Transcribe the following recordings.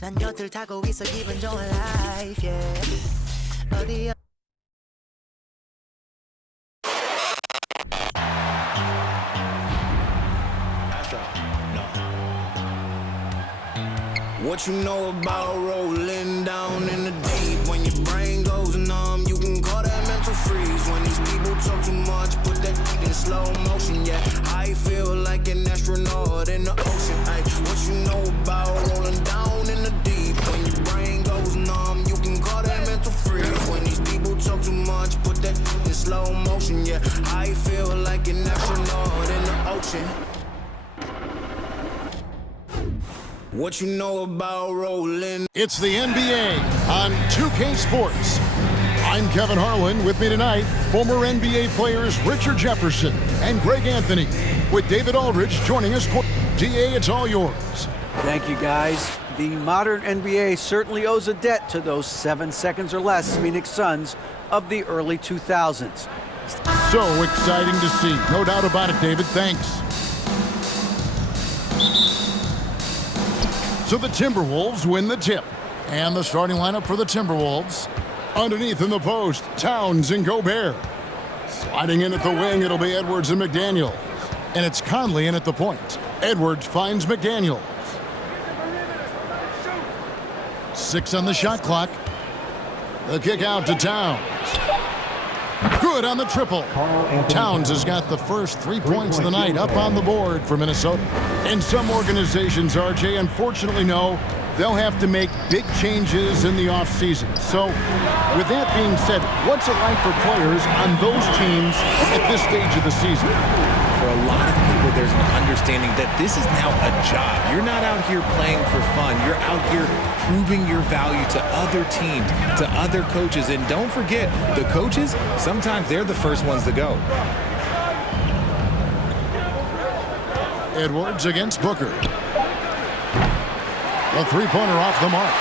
난 곁을 타고 있어 기분 좋은 life, yeah. 어디 What you know about rolling down in the deep? When your brain goes numb, you can call that mental freeze. When these people talk too much, put that in slow motion, yeah. I feel like an astronaut in the ocean, ay. What you know about rolling down in the deep? When your brain goes numb, you can call that mental freeze. When these people talk too much, put that in slow motion, yeah. I feel like an astronaut in the ocean. What you know about rolling? It's the NBA on 2K Sports. I'm Kevin Harlan. With me tonight, former NBA players Richard Jefferson and Greg Anthony, with David Aldridge joining us. DA, it's all yours. Thank you, guys. The modern NBA certainly owes a debt to those 7 seconds or less Phoenix Suns of the early 2000s. So exciting to see. No doubt about it, David. Thanks. So the Timberwolves win the tip. And the starting lineup for the Timberwolves. Underneath in the post, Towns and Gobert. Sliding in at the wing, it'll be Edwards and McDaniel. And it's Conley in at the point. Edwards finds McDaniel. 6 on the shot clock. The kick out to Towns. Good on the triple. Towns has got the first 3 points of the night up on the board for Minnesota. And some organizations, RJ, unfortunately know they'll have to make big changes in the offseason. So, with that being said, what's it like for players on those teams at this stage of the season? For a lot of people, there's an understanding that this is now a job. You're not out here playing for fun. You're out here proving your value to other teams, to other coaches. And don't forget, the coaches, sometimes they're the first ones to go. Edwards against Booker. A three-pointer off the mark.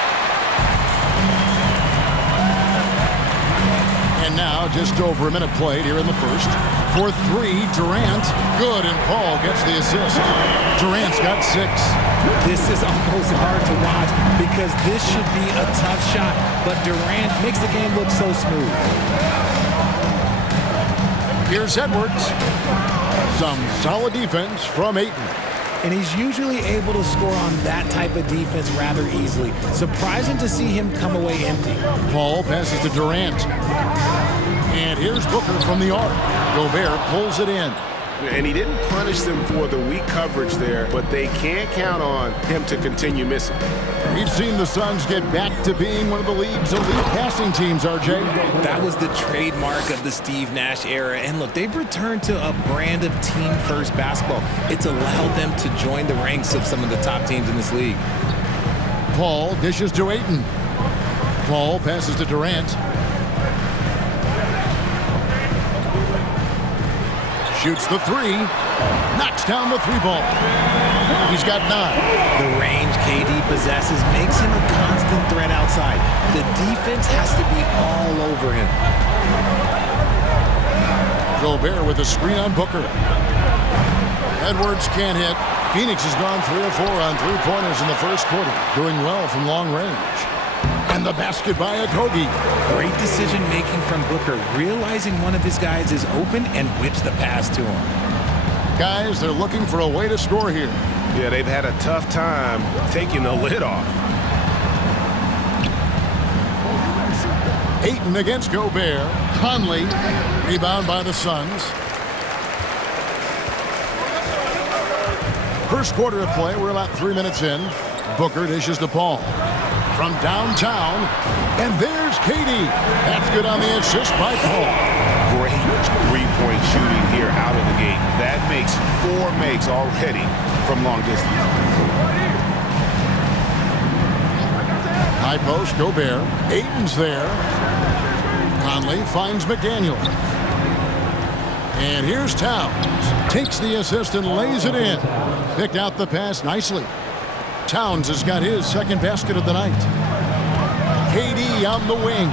And now just over a minute played here in the first. For 3, Durant. Good, and Paul gets the assist. Durant's got 6. This is almost hard to watch because this should be a tough shot, but Durant makes the game look so smooth. Here's Edwards. Some solid defense from Ayton. And he's usually able to score on that type of defense rather easily. Surprising to see him come away empty. Paul passes to Durant. And here's Booker from the arc. Gobert pulls it in. And he didn't punish them for the weak coverage there, but they can't count on him to continue missing. We've seen the Suns get back to being one of the league's elite passing teams, RJ. That was the trademark of the Steve Nash era. And look, they've returned to a brand of team-first basketball. It's allowed them to join the ranks of some of the top teams in this league. Paul dishes to Ayton. Paul passes to Durant. Shoots the 3. Knocks down the 3-ball. He's got 9. The range KD possesses makes him a constant threat outside. The defense has to be all over him. Gobert with a screen on Booker. Edwards can't hit. Phoenix has gone 3 of 4 on 3-pointers in the first quarter, doing well from long range. And the basket by Okogie. Great decision-making from Booker, realizing one of his guys is open and whips the pass to him. Guys, they're looking for a way to score here. Yeah, they've had a tough time taking the lid off. Ayton against Gobert. Conley, rebound by the Suns. First quarter of play, we're about 3 minutes in. Booker dishes to Paul. From downtown, and there's KD. That's good on the assist by Paul. Great three-point shooting here out of the gate. That makes 4 makes already from long distance. High post, Gobert. Ayton's there. Conley finds McDaniel. And here's Towns. Takes the assist and lays it in. Picked out the pass nicely. Towns has got his second basket of the night. KD on the wing.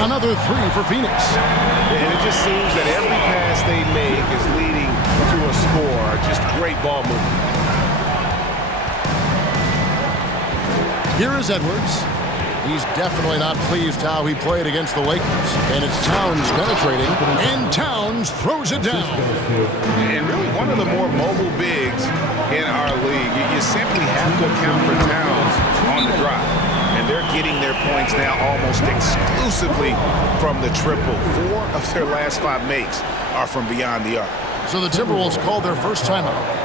Another 3 for Phoenix. And it just seems that every pass they make is leading to a score. Just great ball movement. Here is Edwards. He's definitely not pleased how he played against the Lakers. And it's Towns penetrating, and Towns throws it down. And really one of the more mobile bigs in our league. You simply have to account for Towns on the drive. And they're getting their points now almost exclusively from the triple. 4 of their last 5 makes are from beyond the arc. So the Timberwolves called their first timeout.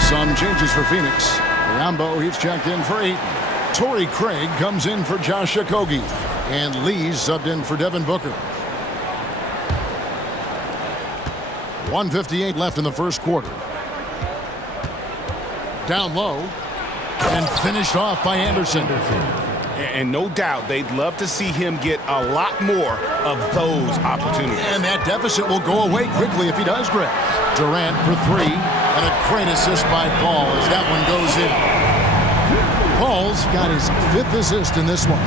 Some changes for Phoenix. Rambo, he's checked in for 8. Torrey Craig comes in for Josh Okogie. And Lee's subbed in for Devin Booker. 1:58 left in the first quarter. Down low. And finished off by Anderson. And no doubt they'd love to see him get a lot more of those opportunities. And that deficit will go away quickly if he does, Greg. Durant for 3. And a great assist by Paul as that one goes in. Paul's got his 5th assist in this one.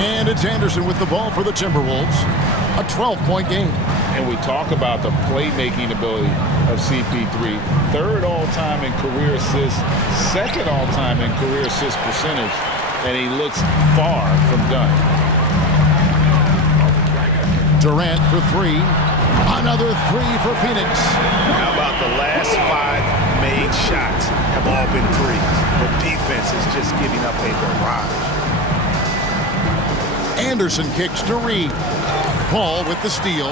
And it's Anderson with the ball for the Timberwolves. A 12-point game. And we talk about the playmaking ability of CP3. 3rd all-time in career assists, 2nd all-time in career assist percentage. And he looks far from done. Durant for 3. Another 3 for Phoenix. How about the last 5 made shots have all been threes? The defense is just giving up a barrage. Anderson kicks to Reed. Paul with the steal.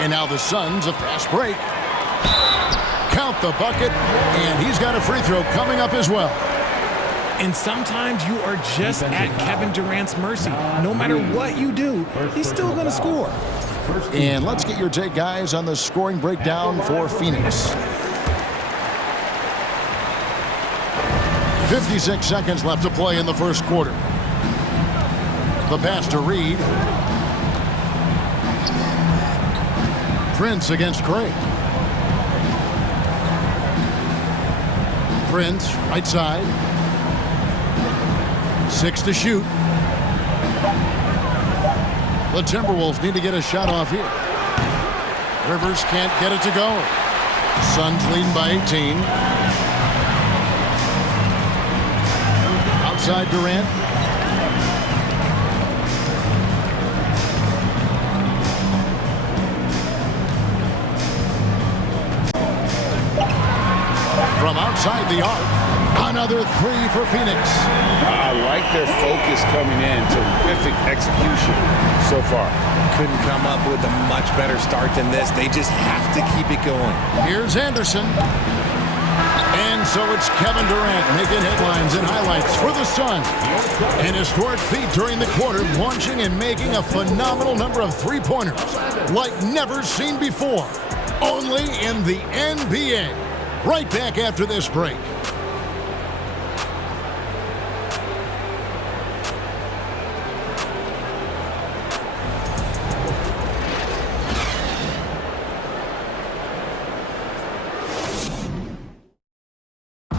And now the Suns a fast break. Count the bucket. And he's got a free throw coming up as well. And sometimes you are just at Kevin Durant's mercy. No matter what you do, he's still going to score. And let's get your take, guys, on the scoring breakdown for Phoenix. 56 seconds left to play in the first quarter. The pass to Reed. Prince against Craig. Prince, right side. 6 to shoot. The Timberwolves need to get a shot off here. Rivers can't get it to go. Suns leading by 18. Outside Durant. From outside the arc, another 3 for Phoenix. I like their focus coming in. Terrific execution so far. Couldn't come up with a much better start than this. They just have to keep it going. Here's Anderson. And so it's Kevin Durant making headlines and highlights for the Suns. An historic feat during the quarter, launching and making a phenomenal number of three-pointers like never seen before. Only in the NBA. Right back after this break.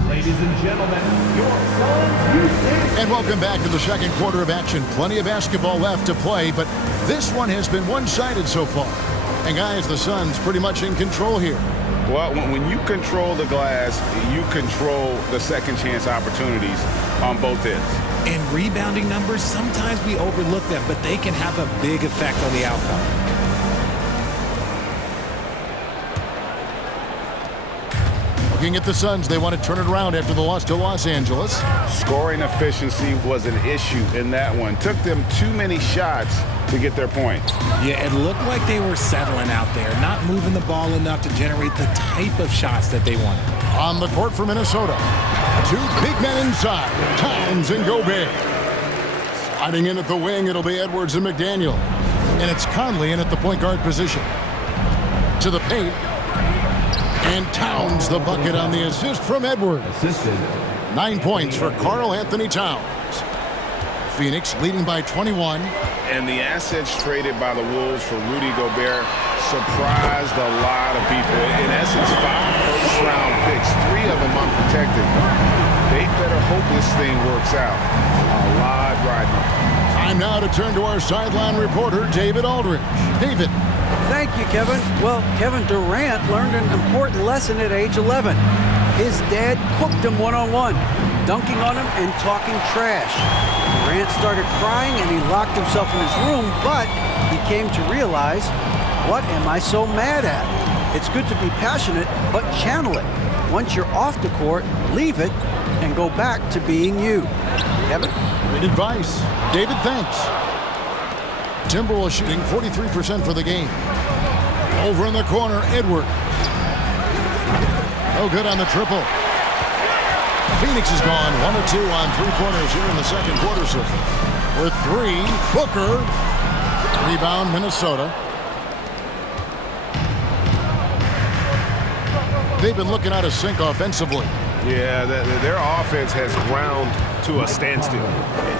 Ladies and gentlemen, your Suns. And welcome back to the second quarter of action. Plenty of basketball left to play, but this one has been one-sided so far. And guys, the Suns pretty much in control here. Well, when you control the glass, you control the second chance opportunities on both ends. And rebounding numbers, sometimes we overlook them, but they can have a big effect on the outcome. Looking at the Suns, they want to turn it around after the loss to Los Angeles. Scoring efficiency was an issue in that one. Took them too many shots to get their points. Yeah, it looked like they were settling out there, not moving the ball enough to generate the type of shots that they wanted. On the court for Minnesota, 2 big men inside, Towns and Gobert. Sliding in at the wing, it'll be Edwards and McDaniel. And it's Conley in at the point guard position. To the paint. And Towns the bucket on the assist from Edwards. 9 points for Karl Anthony Towns. Phoenix leading by 21. And the assets traded by the Wolves for Rudy Gobert surprised a lot of people. In essence, 5 first-round picks, 3 of them unprotected. They they better hope this thing works out. A lot riding on it. Time now to turn to our sideline reporter, David Aldridge. David. Thank you, Kevin. Well, Kevin Durant learned an important lesson at age 11. His dad cooked him one-on-one, dunking on him and talking trash. Durant started crying and he locked himself in his room, but he came to realize, what am I so mad at? It's good to be passionate, but channel it. Once you're off the court, leave it and go back to being you. Kevin? Great advice. David, thanks. Timberwolves shooting 43% for the game. Over in the corner, Edward. No good on the triple. Phoenix is gone 1 of 2 on three-pointers here in the second quarter. So with 3, Booker. Rebound, Minnesota. They've been looking out of sync offensively. Yeah, their offense has ground to a standstill.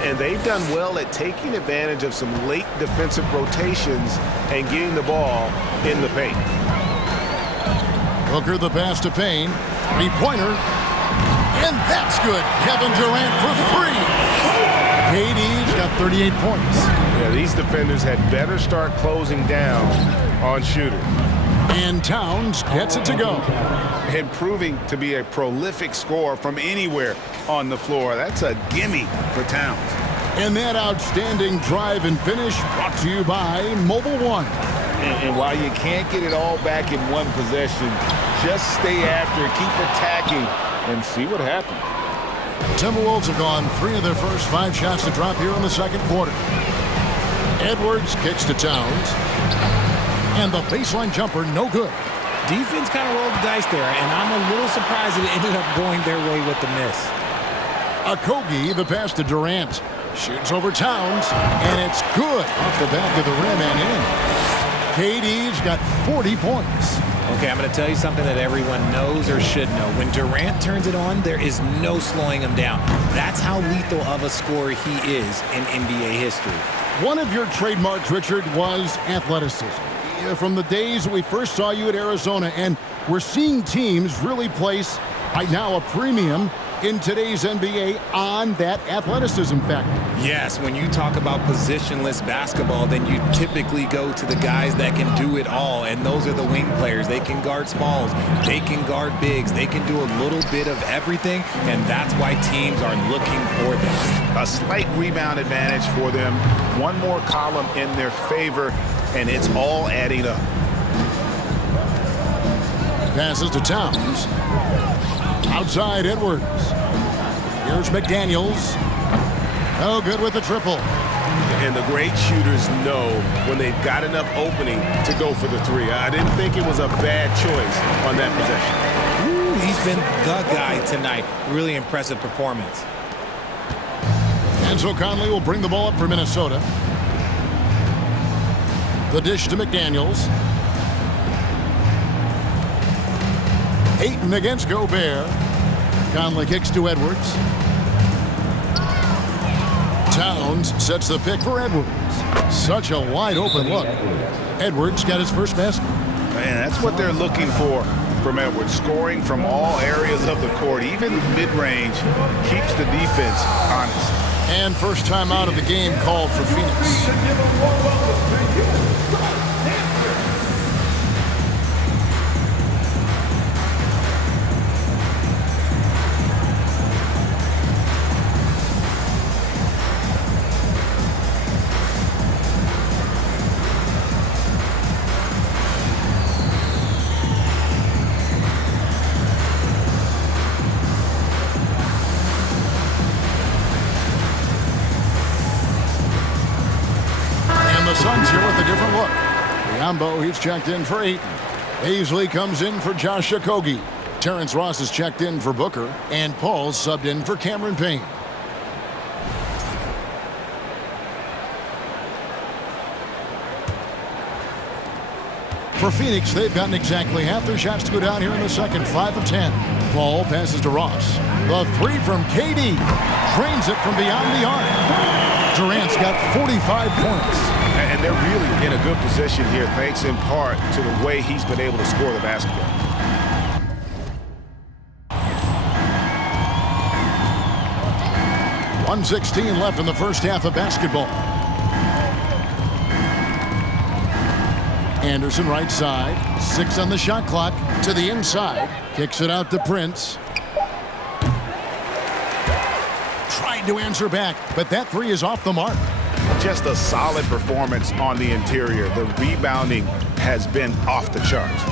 And they've done well at taking advantage of some late defensive rotations and getting the ball in the paint. Booker the pass to Payne. Three-pointer. And that's good. Kevin Durant for 3. KD's got 38 points. Yeah, these defenders had better start closing down on shooters. And Towns gets it to go. And proving to be a prolific scorer from anywhere on the floor. That's a gimme for Towns. And that outstanding drive and finish brought to you by Mobile One. And while you can't get it all back in one possession, just stay after, keep attacking, and see what happens. Timberwolves have gone 3 of their first 5 shots to drop here in the second quarter. Edwards kicks to Towns. And the baseline jumper, no good. Defense kind of rolled the dice there, and I'm a little surprised that it ended up going their way with the miss. Okogie, the pass to Durant. Shoots over Towns, and it's good off the back of the rim and in. KD's got 40 points. Okay, I'm going to tell you something that everyone knows or should know. When Durant turns it on, there is no slowing him down. That's how lethal of a scorer he is in NBA history. One of your trademarks, Richard, was athleticism. From the days we first saw you at Arizona, and we're seeing teams really place, right now, a premium in today's NBA on that athleticism factor. Yes, when you talk about positionless basketball, then you typically go to the guys that can do it all, and those are the wing players. They can guard smalls, they can guard bigs, they can do a little bit of everything, and that's why teams are looking for them. A slight rebound advantage for them, one more column in their favor, and it's all adding up. Passes to Towns. Outside Edwards. Here's McDaniels. No good with the triple. And the great shooters know when they've got enough opening to go for the 3. I didn't think it was a bad choice on that possession. Ooh, he's been the guy tonight. Really impressive performance. And so Conley will bring the ball up for Minnesota. The dish to McDaniels. Ayton against Gobert. Conley kicks to Edwards. Towns sets the pick for Edwards. Such a wide open look. Edwards got his first basket. Man, that's what they're looking for from Edwards. Scoring from all areas of the court, even mid-range, keeps the defense honest. And first time out of the game called for Phoenix. The Suns here with a different look. Biombo, he's checked in for Ayton. Paisley comes in for Josh Okogie. Terrence Ross is checked in for Booker. And Paul's subbed in for Cameron Payne. For Phoenix, they've gotten exactly half their shots to go down here in the second. 5 of 10. Paul passes to Ross. The 3 from KD. Drains it from beyond the arc. Durant's got 45 points. And they're really in a good position here, thanks in part to the way he's been able to score the basketball. 1:16 left in the first half of basketball. Anderson right side. 6 on the shot clock. To the inside. Kicks it out to Prince. Tried to answer back, but that three is off the mark. Just a solid performance on the interior. The rebounding has been off the charts.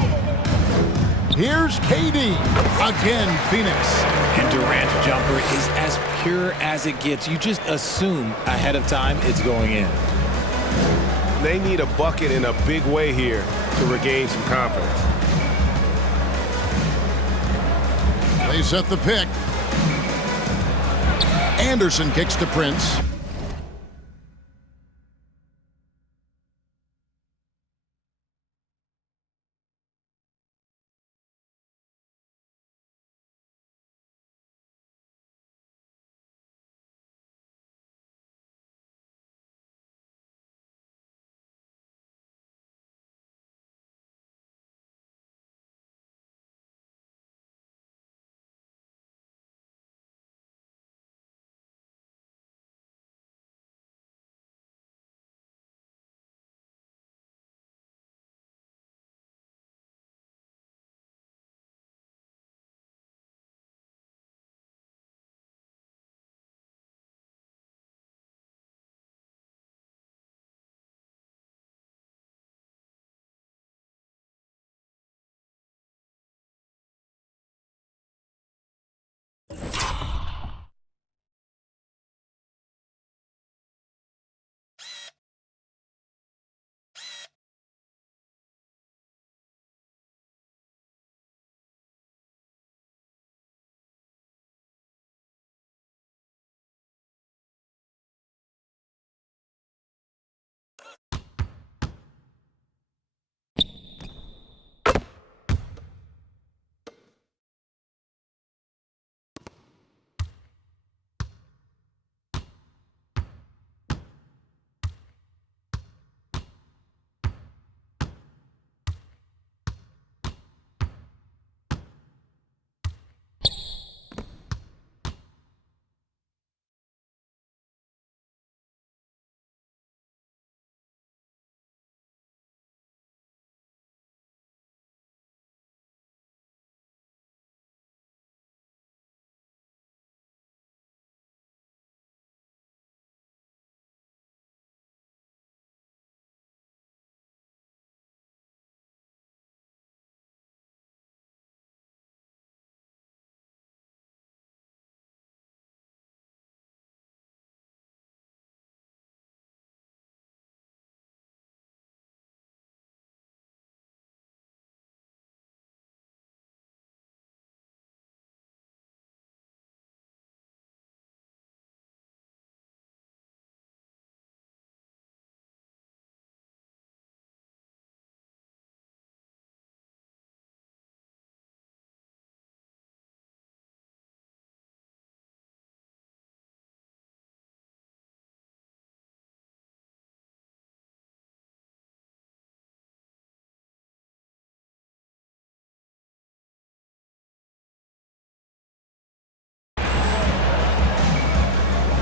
Here's KD. Again, Phoenix. And Durant's jumper is as pure as it gets. You just assume ahead of time it's going in. They need a bucket in a big way here to regain some confidence. They set the pick. Anderson kicks to Prince.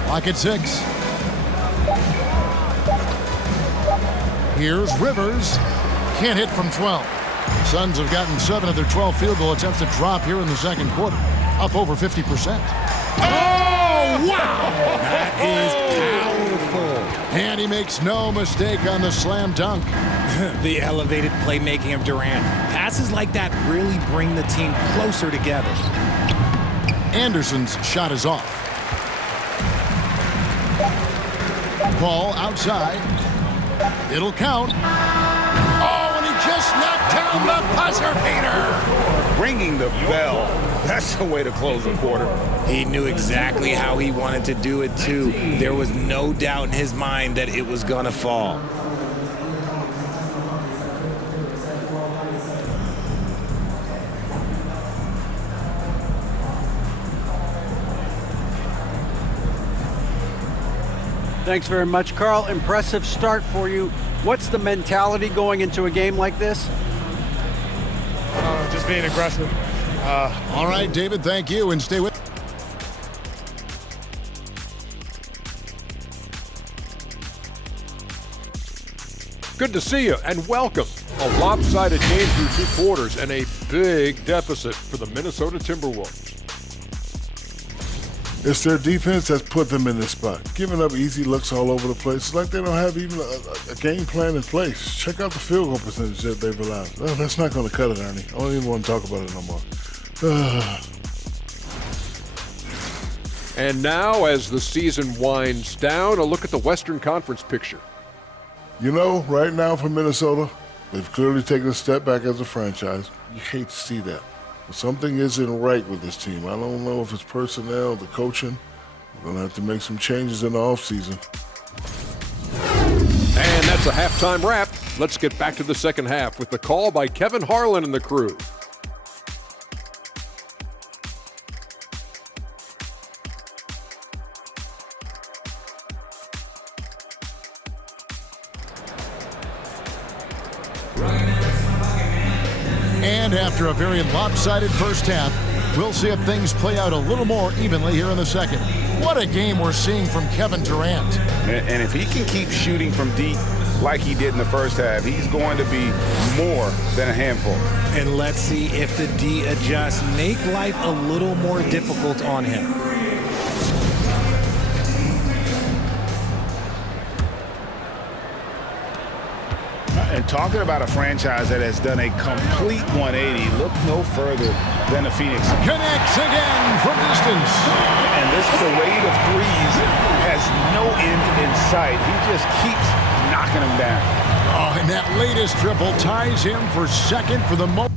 Clock at 6. Here's Rivers. Can't hit from 12. Suns have gotten 7 of their 12 field goal attempts to drop here in the second quarter. Up over 50%. Oh, wow! That is powerful. And he makes no mistake on the slam dunk. The elevated playmaking of Durant. Passes like that really bring the team closer together. Anderson's shot is off. Ball outside. It'll count. Oh, and he just knocked down the buzzer beater. Ringing the bell. That's the way to close a quarter. He knew exactly how he wanted to do it, too. There was no doubt in his mind that it was going to fall. Thanks very much, Carl. Impressive start for you. What's the mentality going into a game like this? Just being aggressive. All right, David, thank you, and stay with Good to see you and welcome. A lopsided game through 2 quarters and a big deficit for the Minnesota Timberwolves. It's their defense that's put them in this spot, giving up easy looks all over the place. It's like they don't have even a game plan in place. Check out the field goal percentage that they've allowed. Oh, that's not going to cut it, Ernie. I don't even want to talk about it no more. And now, as the season winds down, a look at the Western Conference picture. You know, right now for Minnesota, they've clearly taken a step back as a franchise. You hate to see that. But something isn't right with this team. I don't know if it's personnel, the coaching. We're going to have to make some changes in the offseason. And that's a halftime wrap. Let's get back to the second half with the call by Kevin Harlan and the crew. And after a very lopsided first half, we'll see if things play out a little more evenly here in the second. What a game we're seeing from Kevin Durant. And if he can keep shooting from deep like he did in the first half, he's going to be more than a handful. And let's see if the D adjusts, make life a little more difficult on him. And talking about a franchise that has done a complete 180, look no further than the Phoenix. Connects again from distance. And this parade of threes has no end in sight. He just keeps knocking them down. Oh, and that latest triple ties him for second for the most.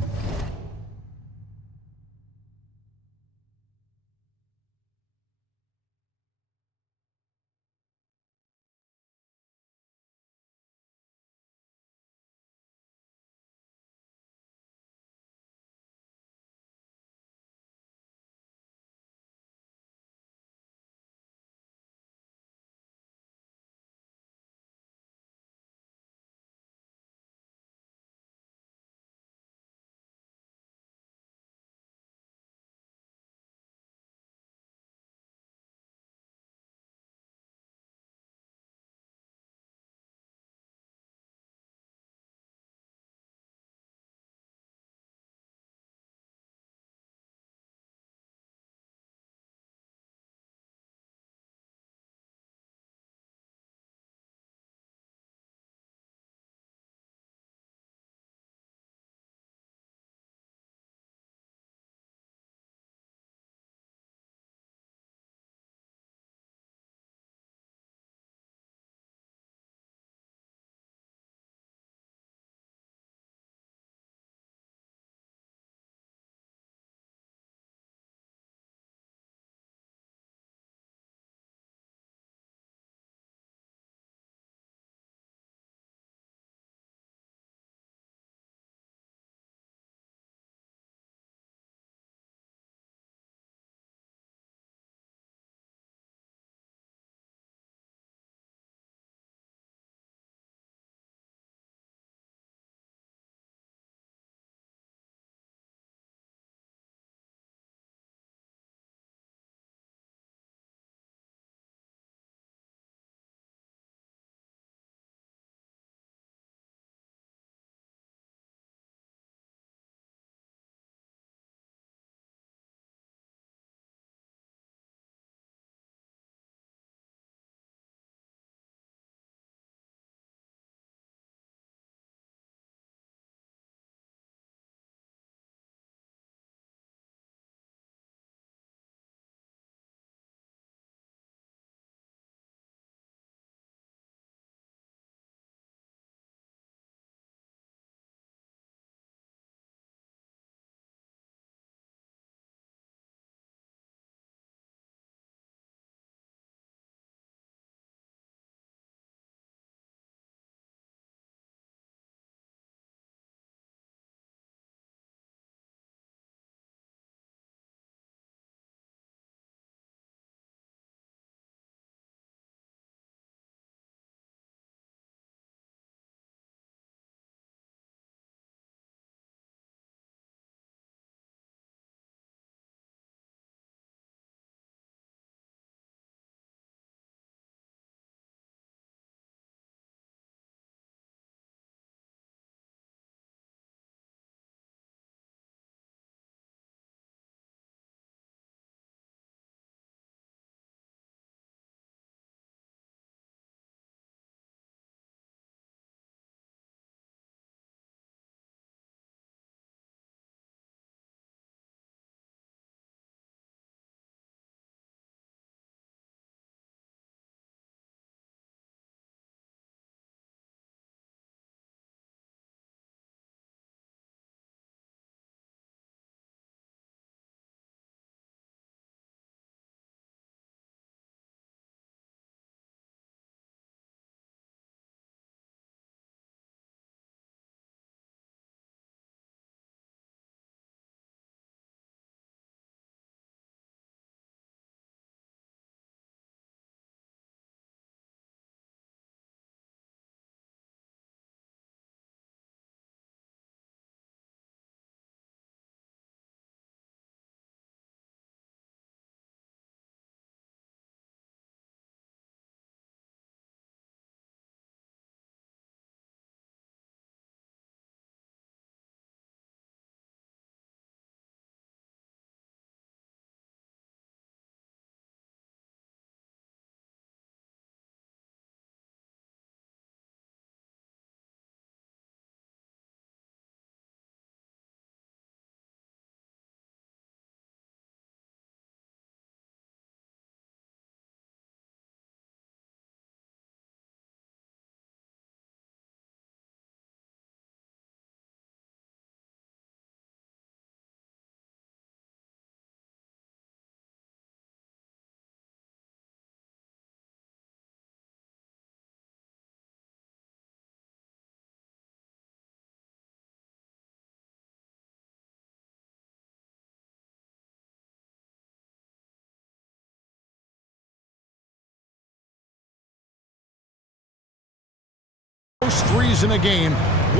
Most threes in a game.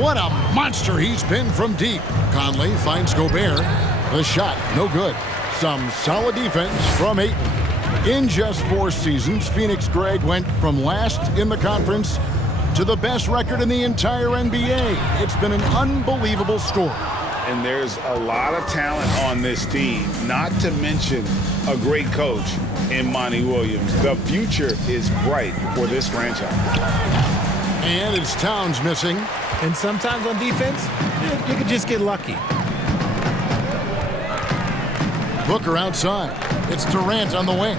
What a monster he's been from deep. Conley finds Gobert. The shot, no good. Some solid defense from Ayton. In just 4 seasons, Phoenix Greg went from last in the conference to the best record in the entire NBA. It's been an unbelievable story. And there's a lot of talent on this team, not to mention a great coach in Monty Williams. The future is bright for this franchise. And it's Towns missing. And sometimes on defense, you could just get lucky. Booker outside. It's Durant on the wing.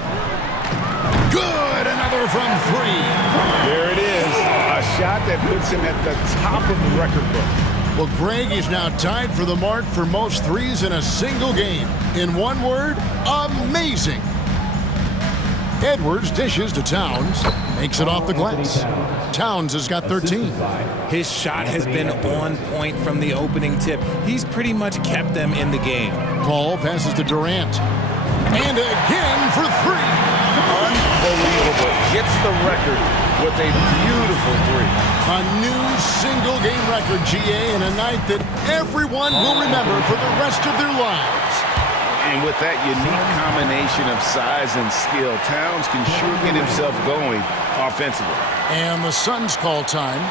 Good, another from 3. There it is, a shot that puts him at the top of the record book. Well, Greg is now tied for the mark for most threes in a single game. In one word, amazing. Edwards dishes to Towns, makes it off the glass. Towns has got 13. His shot has been on point from the opening tip. He's pretty much kept them in the game. Paul passes to Durant. And again for 3. Unbelievable. Gets the record with a beautiful 3. A new single-game record, GA, in a night that everyone will remember for the rest of their lives. And with that unique combination of size and skill, Towns can sure get himself going offensively. And the Suns call time.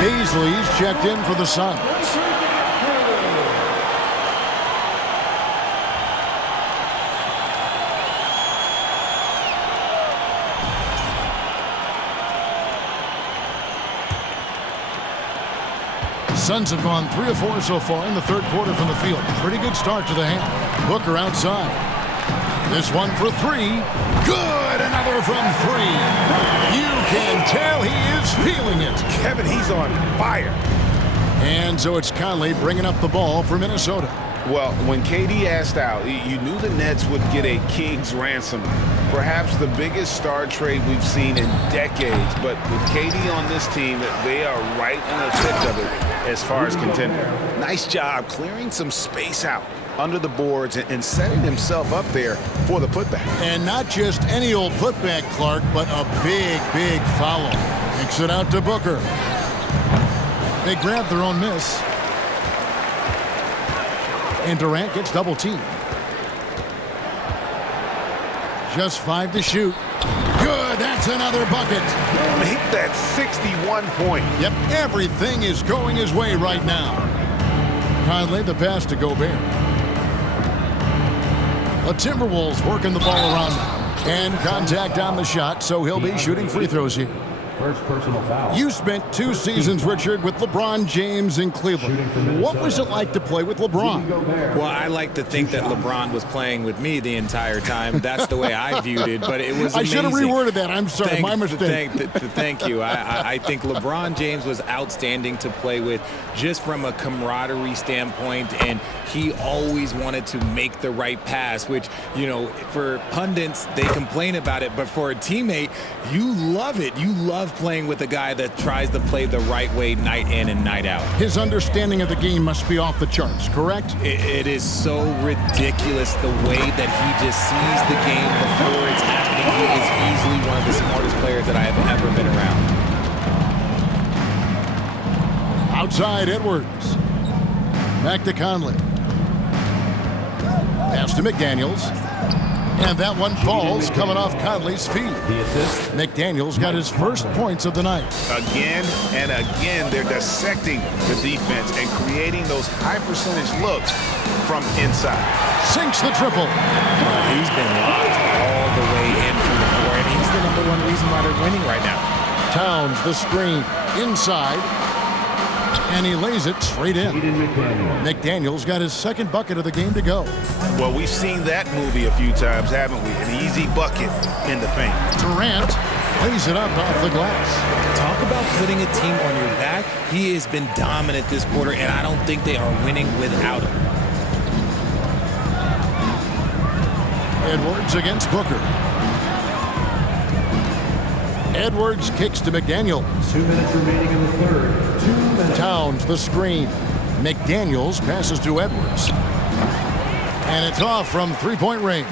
Beasley's checked in for the Suns. Suns have gone 3 of 4 so far in the third quarter from the field. Pretty good start to the half. Booker outside. This one for 3. Good! Another from 3. You can tell he is feeling it. Kevin, he's on fire. And so it's Conley bringing up the ball for Minnesota. Well, when KD asked out, you knew the Nets would get a king's ransom. Perhaps the biggest star trade we've seen in decades. But with KD on this team, they are right in the thick of it as far as contender. Nice job clearing some space out under the boards and setting himself up there for the putback. And not just any old putback, Clark, but a big, big foul. Kicks it out to Booker. They grab their own miss. And Durant gets double teamed. Just 5 to shoot. Good, that's another bucket. Make that 61 point. Yep, everything is going his way right now. Conley, the pass to Gobert. The Timberwolves working the ball around now. And contact on the shot, so he'll be shooting free throws here. First personal foul. You spent 2 seasons, Richard, with LeBron James in Cleveland. What was it like to play with LeBron? Well, I like to think that LeBron was playing with me the entire time. That's the way I viewed it, but it was amazing. I should have reworded that. I'm sorry, my mistake. Thank you. I think LeBron James was outstanding to play with just from a camaraderie standpoint, and he always wanted to make the right pass, which, you know, for pundits, they complain about it, but for a teammate, you love it. You love playing with a guy that tries to play the right way night in and night out. His understanding of the game must be off the charts, correct? It is so ridiculous the way that he just sees the game before it's happening. He is easily one of the smartest players that I have ever been around. Outside, Edwards. Back to Conley. Pass to McDaniels. And that one falls coming off Conley's feet. The assist. McDaniels got his first points of the night. Again and again, they're dissecting the defense and creating those high-percentage looks from inside. Sinks the triple. He's been locked all the way in from the floor, and he's the #1 reason why they're winning right now. Towns the screen inside, and he lays it straight in. McDaniels got his second bucket of the game to go. Well, we've seen that movie a few times, haven't we? An easy bucket in the paint. Durant lays it up off the glass. Talk about putting a team on your back. He has been dominant this quarter, and I don't think they are winning without him. Edwards against Booker. Edwards kicks to McDaniels. 2 minutes remaining in the third. 2 minutes. Towns the screen. McDaniels passes to Edwards. And it's off from three-point range.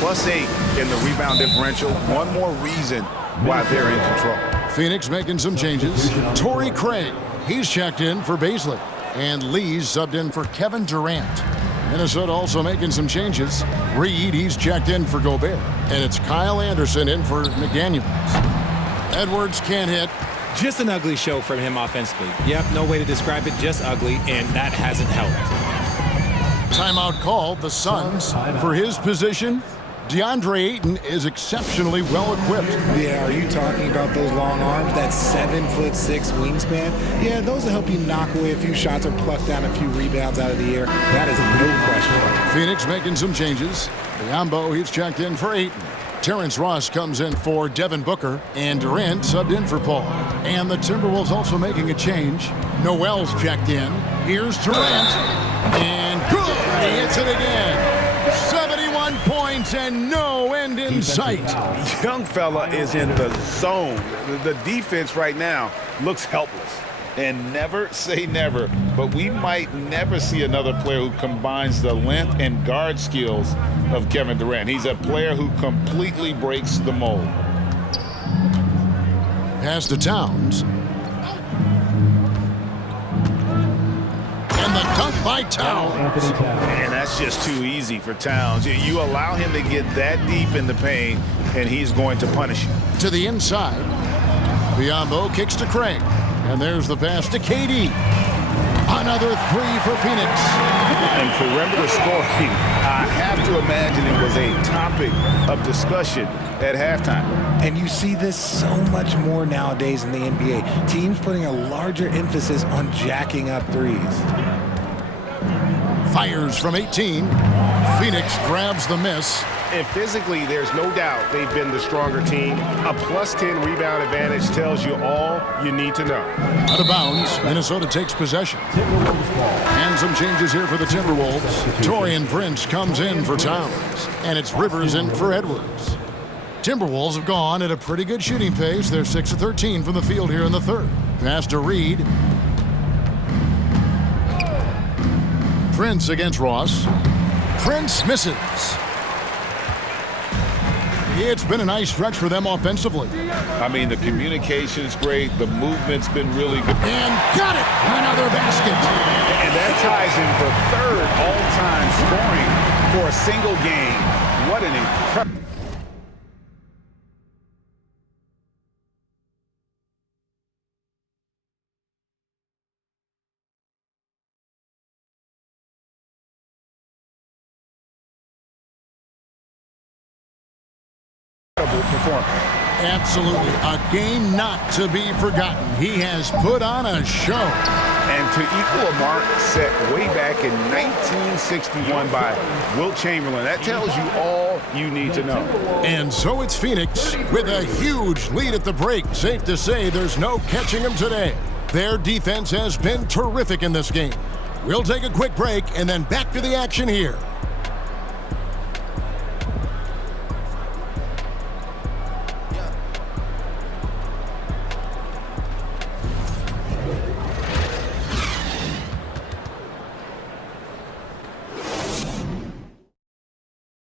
+8 in the rebound differential. One more reason why they're in control. Phoenix making some changes. Torrey Craig, he's checked in for Baisley. And Lee's subbed in for Kevin Durant. Minnesota also making some changes. Reed, he's checked in for Gobert. And it's Kyle Anderson in for McDaniels. Edwards can't hit. Just an ugly show from him offensively. Yep, no way to describe it, just ugly, and that hasn't helped. Timeout called the Suns. For his position, DeAndre Ayton is exceptionally well equipped. Yeah, are you talking about those long arms, that 7'6" wingspan? Yeah, those will help you knock away a few shots or pluck down a few rebounds out of the air. That is no question. Phoenix making some changes. Biombo, he's checked in for Ayton. Terrence Ross comes in for Devin Booker, and Durant subbed in for Paul. And the Timberwolves also making a change. Noel's checked in. Here's Durant. And good! He hits it again. 71 points and no end in sight. Young fella is in the zone. The defense right now looks helpless. And never say never, but we might never see another player who combines the length and guard skills of Kevin Durant. He's a player who completely breaks the mold. Pass to Towns. And the dunk by Towns. And that's just too easy for Towns. You allow him to get that deep in the paint, and he's going to punish you. To the inside. Biombo kicks to Craig. And there's the pass to KD. Another three for Phoenix. And perimeter scoring, I have to imagine it was a topic of discussion at halftime. And you see this so much more nowadays in the NBA. Teams putting a larger emphasis on jacking up threes. Fires from 18. Phoenix grabs the miss. And physically, there's no doubt they've been the stronger team. A +10 rebound advantage tells you all you need to know. Out of bounds, Minnesota takes possession. And some changes here for the Timberwolves. Taurean Prince comes in for Towns. And it's Rivers in for Edwards. Timberwolves have gone at a pretty good shooting pace. They're 6 of 13 from the field here in the third. Pass to Reed. Prince against Ross. Prince misses. It's been a nice stretch for them offensively. I mean, the communication's great. The movement's been really good. And got it! Another basket. And that ties him for third all-time scoring for a single game. What an incredible... performance. Absolutely. A game not to be forgotten. He has put on a show. And to equal a mark set way back in 1961 by Wilt Chamberlain, that tells you all you need to know. And so it's Phoenix with a huge lead at the break. Safe to say there's no catching them today. Their defense has been terrific in this game. We'll take a quick break and then back to the action here.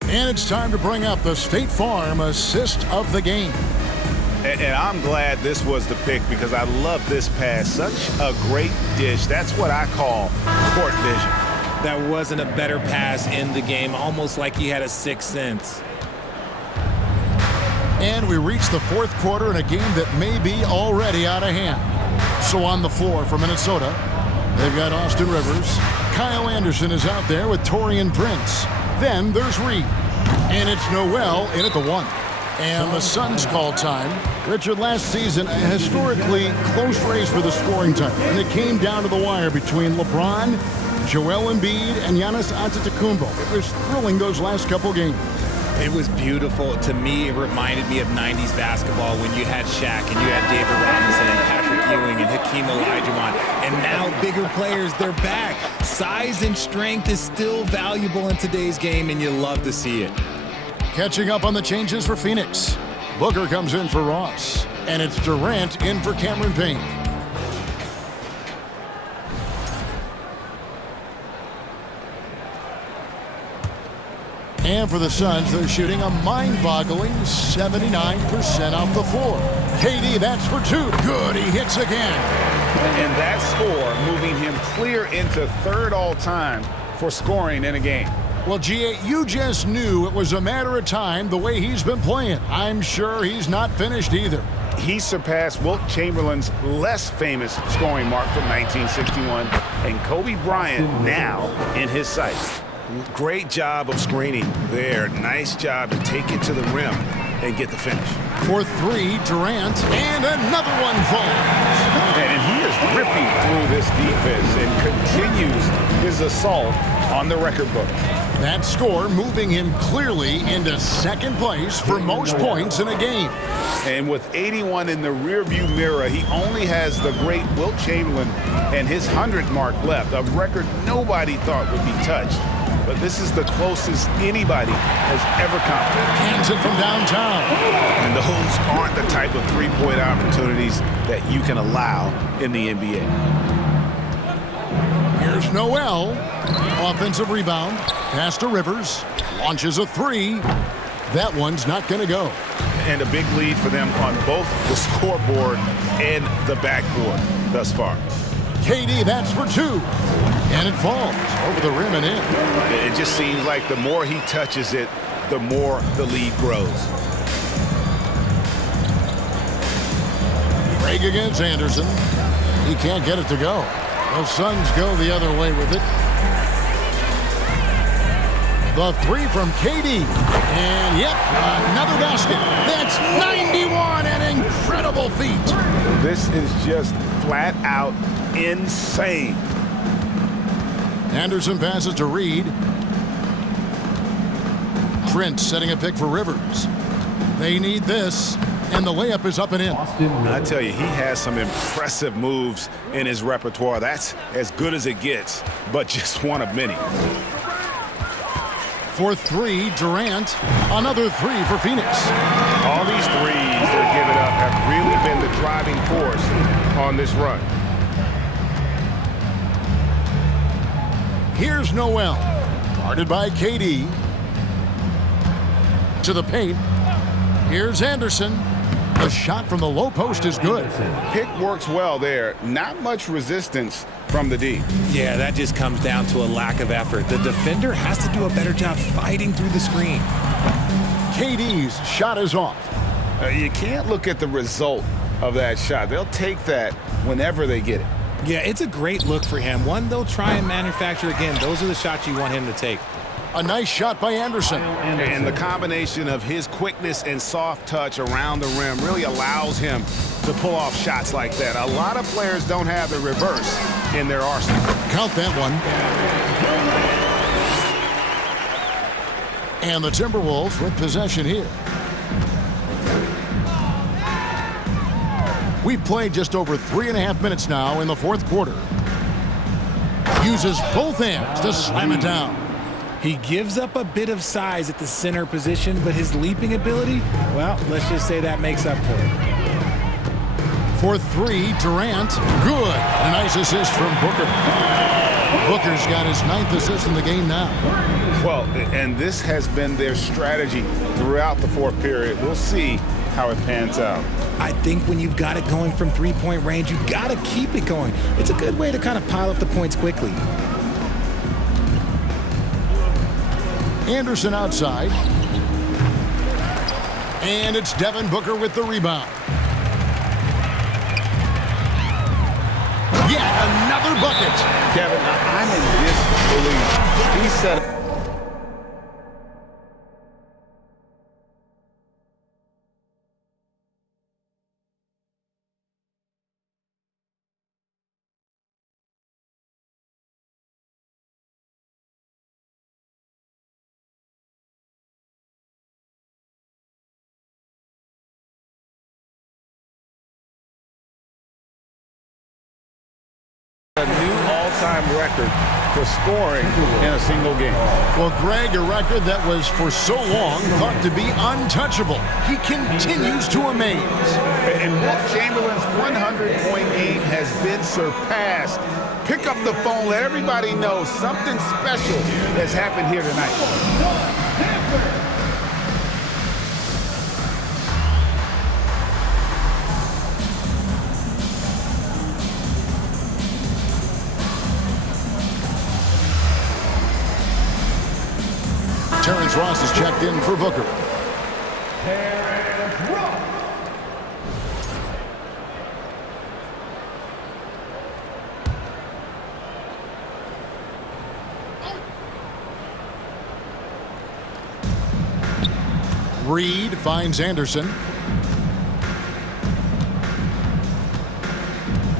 And it's time to bring up the State Farm assist of the game. And I'm glad this was the pick because I love this pass. Such a great dish. That's what I call court vision. That wasn't a better pass in the game, almost like he had a sixth sense. And we reach the fourth quarter in a game that may be already out of hand. So on the floor for Minnesota, they've got Austin Rivers. Kyle Anderson is out there with Taurean Prince. Then there's Reed. And it's Noel in at the 1. And the Suns call time. Richard, last season, a historically close race for the scoring title. And it came down to the wire between LeBron, Joel Embiid, and Giannis Antetokounmpo. It was thrilling those last couple games. It was beautiful. To me, it reminded me of 90s basketball when you had Shaq and you had David Robinson and Patrick Ewing and Hakeem Olajuwon. And now bigger players, they're back. Size and strength is still valuable in today's game, and you love to see it. Catching up on the changes for Phoenix. Booker comes in for Ross. And it's Durant in for Cameron Payne. And for the Suns, they're shooting a mind-boggling 79% off the floor. KD, that's for 2. Good, he hits again. And that score moving him clear into third all-time for scoring in a game. Well, G.A., you just knew it was a matter of time the way he's been playing. I'm sure he's not finished either. He surpassed Wilt Chamberlain's less famous scoring mark from 1961, and Kobe Bryant now in his sights. Great job of screening there. Nice job to take it to the rim and get the finish. For 3, Durant, and another one falls. And he is ripping through this defense and continues his assault on the record book. That score moving him clearly into second place for most points in a game. And with 81 in the rearview mirror, he only has the great Wilt Chamberlain and his 100 mark left, a record nobody thought would be touched. But this is the closest anybody has ever come. Hands it from downtown. And those aren't the type of three-point opportunities that you can allow in the NBA. Here's Noel. Offensive rebound. Pass to Rivers. Launches a 3. That one's not going to go. And a big lead for them on both the scoreboard and the backboard thus far. KD, that's for 2. And it falls over the rim and in. It just seems like the more he touches it, the more the lead grows. Break against Anderson. He can't get it to go. The Suns go the other way with it. The 3 from KD. And yep, another basket. That's 91, an incredible feat. This is just flat out insane. Anderson passes to Reed. Prince setting a pick for Rivers. They need this, and the layup is up and in. I tell you, he has some impressive moves in his repertoire. That's as good as it gets, but just one of many. For 3, Durant. Another 3 for Phoenix. All these threes they're giving up have really been the driving force on this run. Here's Noel. Guarded by KD. To the paint. Here's Anderson. The shot from the low post is good. Pick works well there. Not much resistance from the D. Yeah, that just comes down to a lack of effort. The defender has to do a better job fighting through the screen. KD's shot is off. You can't look at the result of that shot. They'll take that whenever they get it. Yeah, it's a great look for him. One they'll try and manufacture again. Those are the shots you want him to take. A nice shot by Anderson. And the combination of his quickness and soft touch around the rim really allows him to pull off shots like that. A lot of players don't have the reverse in their arsenal. Count that one. And the Timberwolves with possession here. We've played just over 3.5 minutes now in the fourth quarter. Uses both hands to slam it down. He gives up a bit of size at the center position, but his leaping ability, well, let's just say that makes up for it. For 3, Durant. Good. A nice assist from Booker. Booker's got his 9th assist in the game now. Well, and this has been their strategy throughout the fourth period. We'll see how it pans out. I think when you've got it going from three-point range, you've got to keep it going. It's a good way to kind of pile up the points quickly. Anderson outside. And it's Devin Booker with the rebound. Yet another bucket. Kevin, I'm in disbelief. He said. A new all-time record for scoring in a single game. Well, Greg, a record that was for so long thought to be untouchable. He continues to amaze. And Wilt Chamberlain's 100-point game has been surpassed. Pick up the phone, let everybody know something special has happened here tonight. Terrence Ross is checked in for Booker. Reed finds Anderson.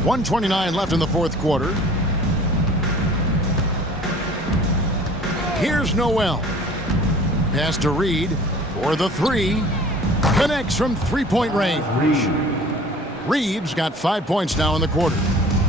1:29 left in the fourth quarter. Here's Noel. Pass to Reed for the three. Connects from three-point range. Reed's got 5 points now in the quarter.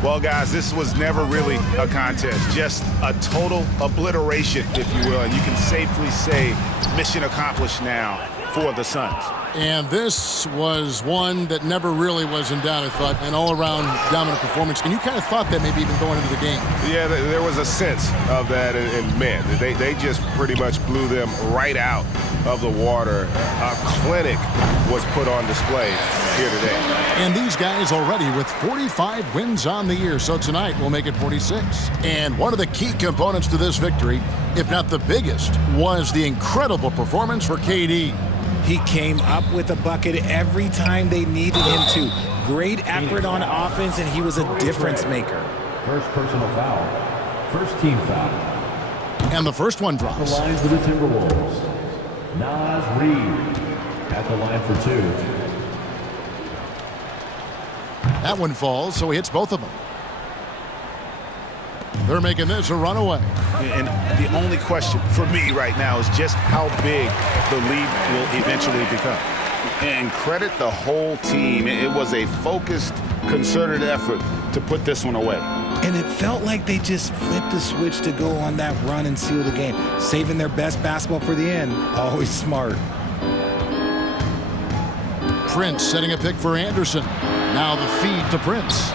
Well, guys, this was never really a contest, just a total obliteration, if you will. And you can safely say mission accomplished now for the Suns. And this was one that never really was in doubt, I thought, an all-around dominant performance. And you kind of thought that maybe even going into the game. Yeah, there was a sense of that, and man, they just pretty much blew them right out of the water. A clinic was put on display here today. And these guys already with 45 wins on the year, so tonight we'll make it 46. And one of the key components to this victory, if not the biggest, was the incredible performance for KD. He came up with a bucket every time they needed him to. Great effort on offense, and he was a difference maker. First personal foul. First team foul. And the first one drops. The line for the Timberwolves. Naz Reid at the line for two. That one falls, so he hits both of them. They're making this a runaway. And the only question for me right now is just how big the lead will eventually become. And credit the whole team. It was a focused, concerted effort to put this one away. And it felt like they just flipped the switch to go on that run and seal the game. Saving their best basketball for the end. Always smart. Prince setting a pick for Anderson. Now the feed to Prince.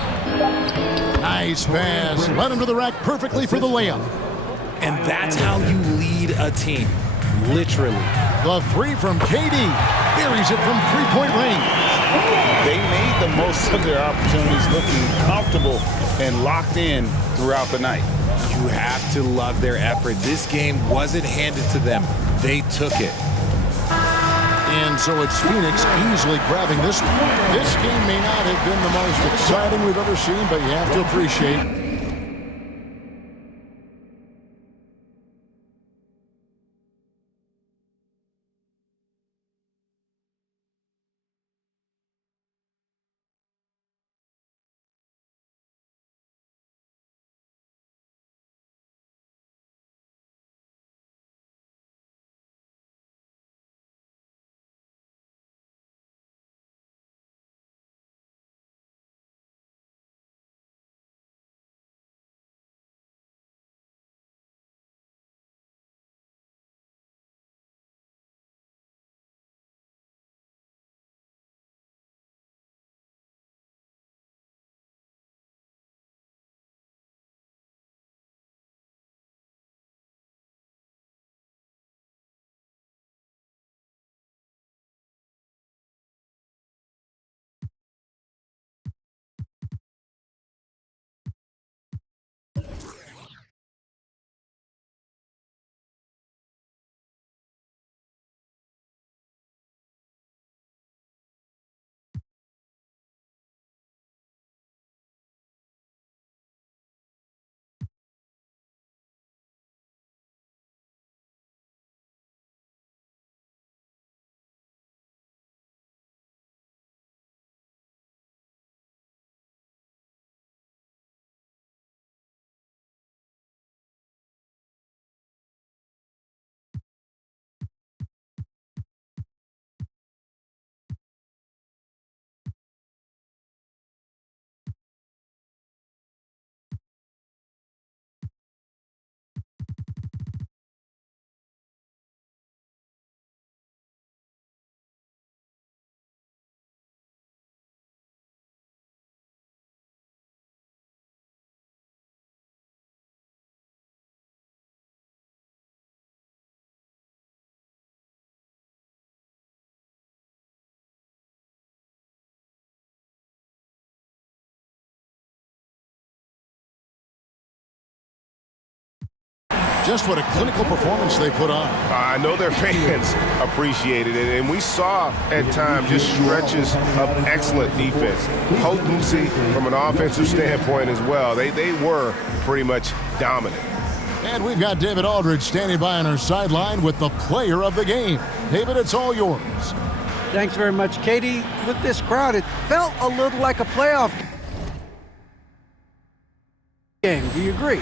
Nice pass. Led him to the rack perfectly for the layup. And that's how you lead a team. Literally. The three from KD. Buries it from three-point range. They made the most of their opportunities, looking comfortable and locked in throughout the night. You have to love their effort. This game wasn't handed to them. They took it. And so it's Phoenix easily grabbing this one. This game may not have been the most exciting we've ever seen, but you have to appreciate Just what a clinical performance they put on. I know their fans appreciated it, and we saw at times just stretches of excellent defense. Potency from an offensive standpoint as well. They were pretty much dominant. And we've got David Aldridge standing by on our sideline with the player of the game. David, it's all yours. Thanks very much, Katie. With this crowd, it felt a little like a playoff game. Do you agree?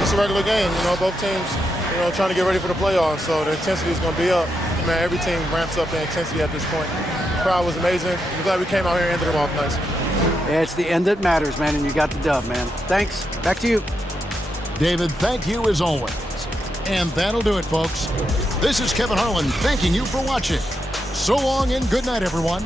It's a regular game. Both teams, trying to get ready for the playoffs, so the intensity is going to be up. Man, every team ramps up the intensity at this point. The crowd was amazing. I'm glad we came out here and ended it off nice. Yeah, it's the end that matters, man, and you got the dub, man. Thanks. Back to you. David, thank you as always. And that'll do it, folks. This is Kevin Harlan thanking you for watching. So long and good night, everyone.